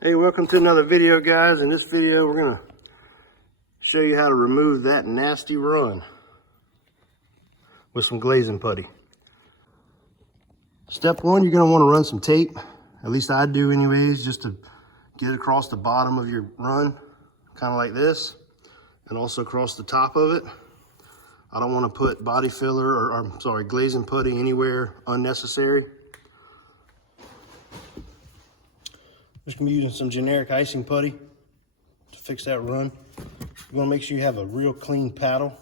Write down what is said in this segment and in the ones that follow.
Hey, welcome to another video, guys. In this video, we're gonna show you how to remove that nasty run with some glazing putty. Step one, you're gonna want to run some tape. At least I do anyways, just to get across the bottom of your run, kind of like this, and also across the top of it. I don't want to put body filler or glazing putty anywhere unnecessary. Just gonna be using some generic icing putty to fix that run. You wanna make sure you have a real clean paddle,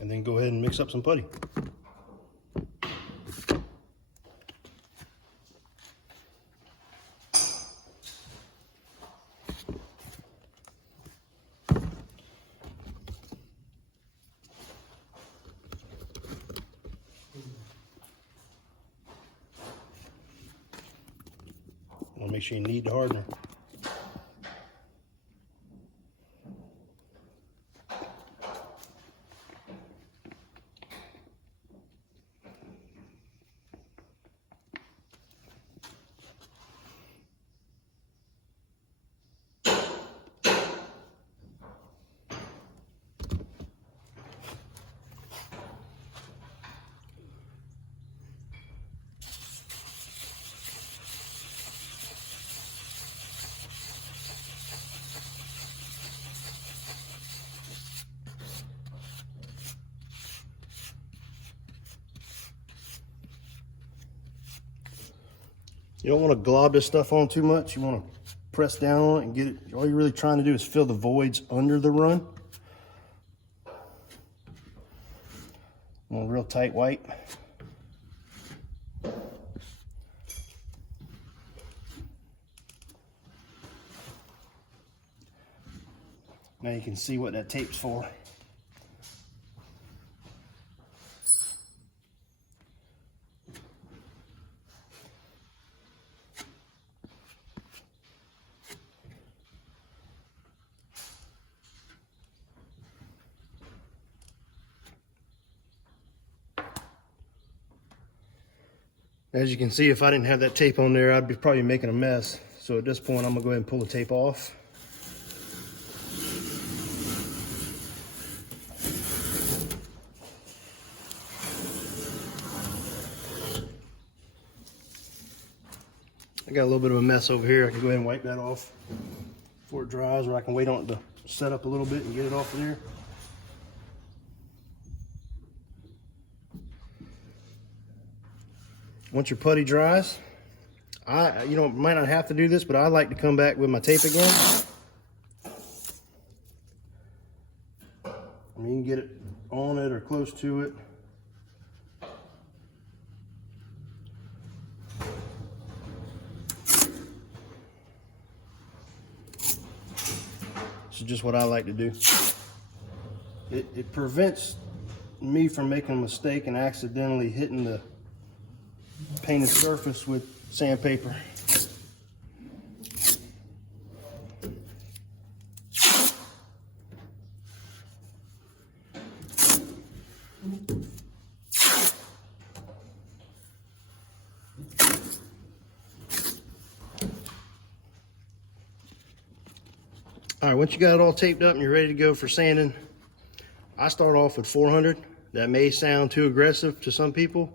and then go ahead and mix up some putty. Make sure you knead the hardener. You don't want to glob this stuff on too much. You want to press down on it and get it. All you're really trying to do is fill the voids under the run. Want a real tight wipe. Now you can see what that tape's for. As you can see, if I didn't have that tape on there, I'd be probably making a mess. So at this point, I'm gonna go ahead and pull the tape off. I got a little bit of a mess over here. I can go ahead and wipe that off before it dries, or I can wait on it to set up a little bit and get it off of there. Once your putty dries, might not have to do this, but I like to come back with my tape again. I mean, you can get it on it or close to it. This is just what I like to do. It prevents me from making a mistake and accidentally hitting the painted surface with sandpaper. All right, once you got it all taped up and you're ready to go for sanding, I start off with 400. That may sound too aggressive to some people.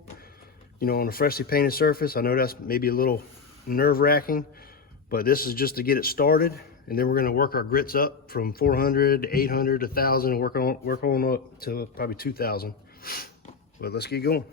You know, on a freshly painted surface, I know that's maybe a little nerve-wracking, but this is just to get it started, and then we're going to work our grits up from 400 to 800 to 1,000, and work on up to probably 2,000. But let's get going.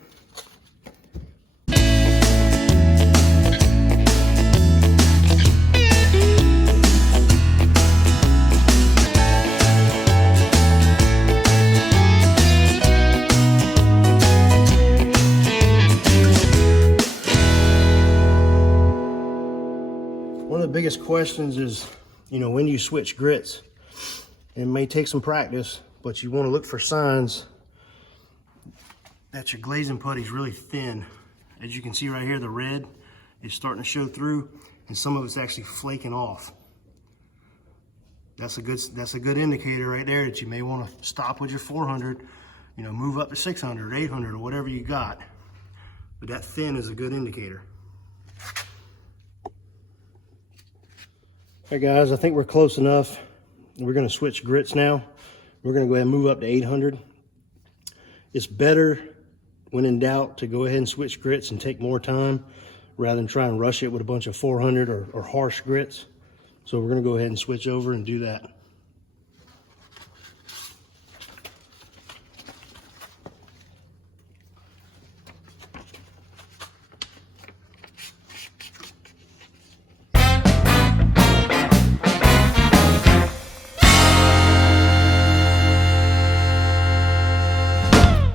One of the biggest questions is, when you switch grits. It may take some practice, but you want to look for signs that your glazing putty is really thin. As you can see right here, the red is starting to show through, and some of it's actually flaking off. That's a good indicator right there that you may want to stop with your 400, move up to 600, 800, or whatever you got. But that thin is a good indicator. All right, guys, I think we're close enough. We're gonna switch grits now. We're gonna go ahead and move up to 800. It's better when in doubt to go ahead and switch grits and take more time rather than try and rush it with a bunch of 400 or harsh grits. So we're gonna go ahead and switch over and do that.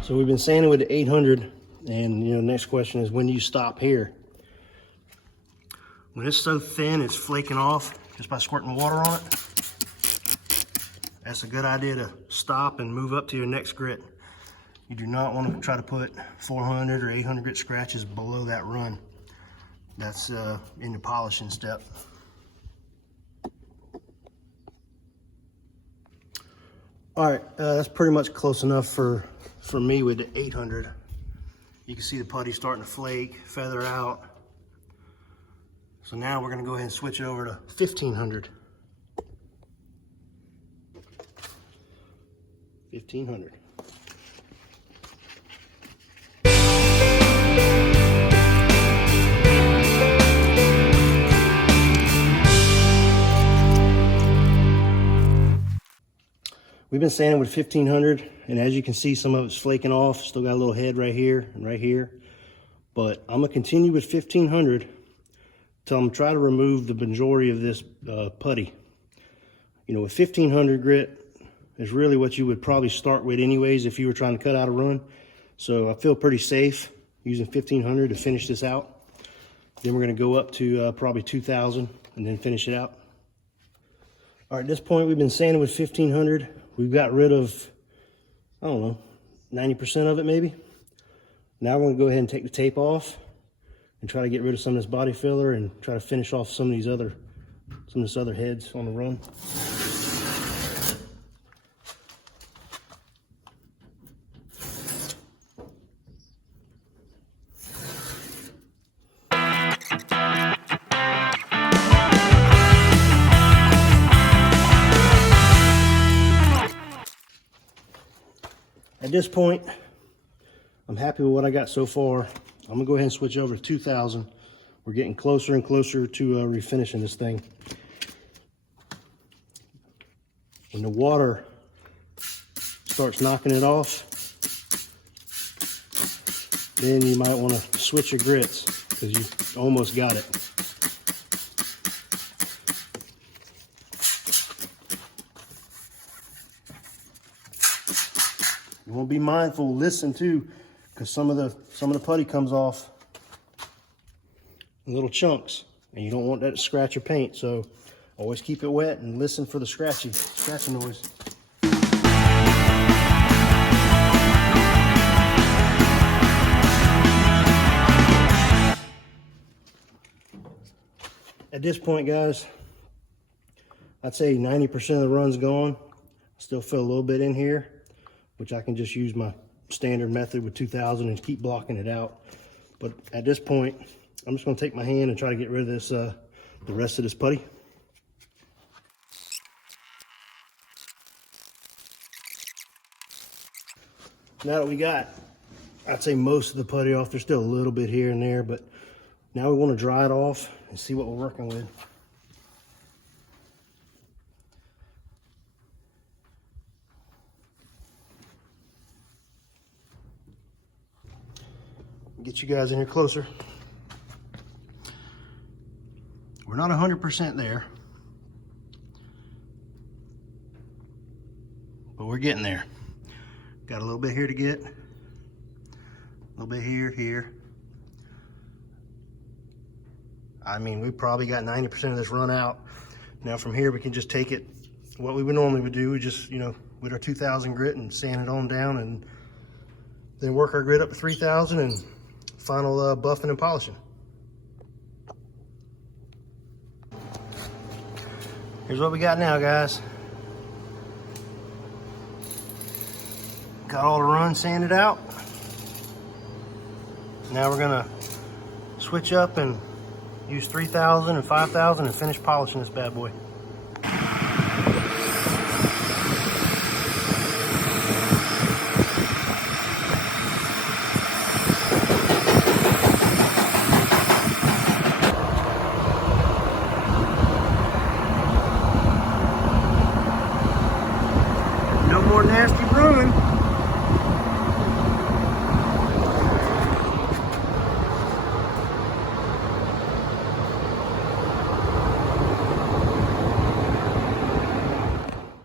So we've been sanding with the 800, and next question is, when do you stop here? When it's so thin it's flaking off just by squirting water on it, that's a good idea to stop and move up to your next grit. You do not want to try to put 400 or 800 grit scratches below that run. That's in the polishing step. All right, that's pretty much close enough for me with the 800. You can see the putty starting to flake, feather out. So now we're gonna go ahead and switch over to 1500. 1500. We've been sanding with 1500, and as you can see, some of it's flaking off. Still got a little head right here and right here. But I'm gonna continue with 1500 till I'm trying to remove the majority of this putty. With 1500 grit is really what you would probably start with anyways if you were trying to cut out a run. So I feel pretty safe using 1500 to finish this out. Then we're gonna go up to probably 2000 and then finish it out. All right, at this point, we've been sanding with 1500. We've got rid of, I don't know, 90% of it maybe. Now we're gonna go ahead and take the tape off and try to get rid of some of this body filler and try to finish off some of this other heads on the run. At this point, I'm happy with what I got so far. I'm gonna go ahead and switch over to 2000. We're getting closer and closer to refinishing this thing. When the water starts knocking it off, then you might want to switch your grits because you almost got it. You want to be mindful, listen too, because some of the putty comes off in little chunks, and you don't want that to scratch your paint. So always keep it wet and listen for the scratching noise. At this point, guys, I'd say 90% of the run's gone. I still feel a little bit in here, which I can just use my standard method with 2000 and keep blocking it out. But at this point, I'm just gonna take my hand and try to get rid of this, the rest of this putty. Now that we got, I'd say most of the putty off, there's still a little bit here and there, but now we wanna dry it off and see what we're working with. Get you guys in here closer. We're not 100% there, but we're getting there. Got a little bit here to get, a little bit here. I mean, we probably got 90% of this run out. Now from here, we can just take it, what we would normally would do, we just, with our 2000 grit and sand it on down, and then work our grit up to 3000 and final buffing and polishing. Here's what we got now, guys. Got all the runs sanded out. Now we're gonna switch up and use 3000 and 5000 and finish polishing this bad boy. No more nasty brewing.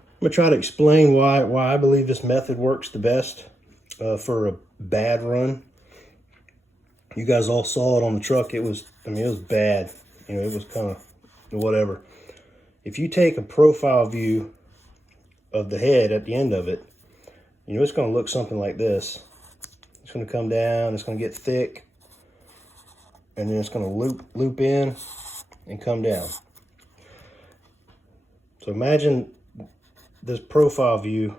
I'm gonna try to explain why I believe this method works the best for a bad run. You guys all saw it on the truck. It was bad. You know, it was kind of whatever. If you take a profile view of the head at the end of it, you know, it's going to look something like this. It's going to come down, it's going to get thick, and then it's going to loop in and come down. So imagine this profile view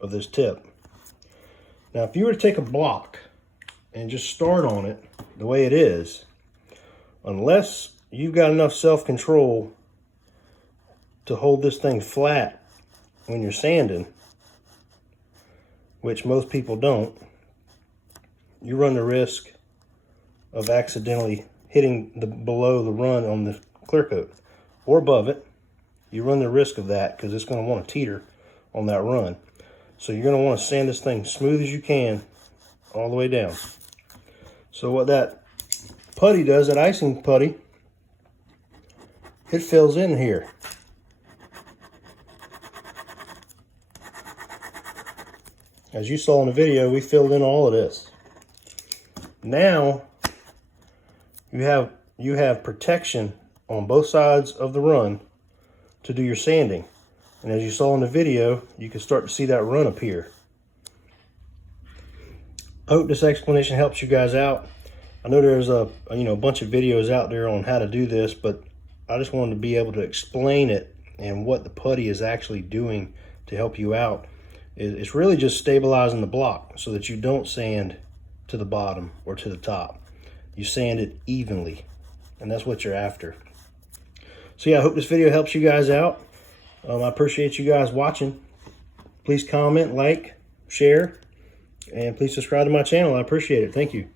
of this tip. Now, if you were to take a block and just start on it the way it is, unless you've got enough self-control to hold this thing flat when you're sanding, which most people don't, you run the risk of accidentally hitting below the run on the clear coat or above it. You run the risk of that because it's going to want to teeter on that run. So you're going to want to sand this thing smooth as you can all the way down. So what that putty does, that icing putty, it fills in here. As you saw in the video, we filled in all of this. Now you have protection on both sides of the run to do your sanding. And as you saw in the video, you can start to see that run appear. I hope this explanation helps you guys out. I know there's a bunch of videos out there on how to do this, but I just wanted to be able to explain it and what the putty is actually doing to help you out. It's really just stabilizing the block so that you don't sand to the bottom or to the top. You sand it evenly, and that's what you're after. So yeah, I hope this video helps you guys out. I appreciate you guys watching. Please comment, like, share, and please subscribe to my channel. I appreciate it. Thank you.